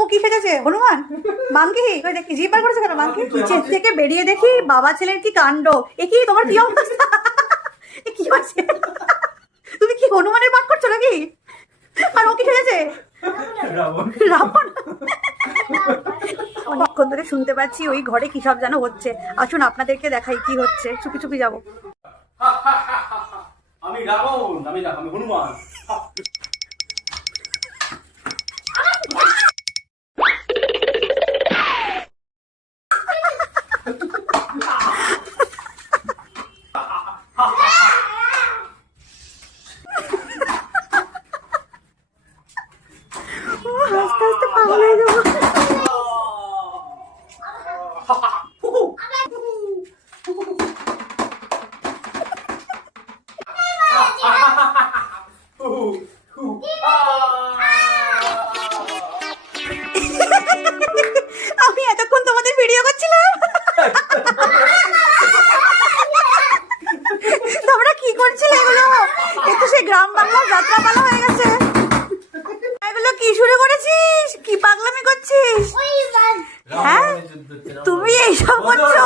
ও কি খেতেছে? হনুমান? মাংকি? ওই দেখি জিভ বার করেছে কেন মাংকি? নিচের থেকে বেরিয়ে দেখি বাবা ছেলের কি কাণ্ড। এ কি তোমার কি অবস্থা? এ কি হচ্ছে? তুমি কি হনুমানের পাঠ করছো নাকি? আর ও কি খেয়েছে? রাবণ। অনেকক্ষণ ধরে শুনতে পাচ্ছি ওই ঘরে কি সব যেন হচ্ছে। আসুন আপনাদেরকে দেখাই কি হচ্ছে। চুপি চুপি যাবো। আমি রাবণ, আমি হনুমান। আস্তে আস্তে পাগল হয়ে যাবো। আমি এতক্ষণ তোমাদের ভিডিও করছিলাম, তোমরা কি করছিলে এগুলো? এ তো সে গ্রাম বাংলার যাত্রা পালা হয়ে গেছে। এগুলো কি শুরু করেছিস? কি পাগলামি করছিস? হ্যাঁ, তুমি এইসব করছো?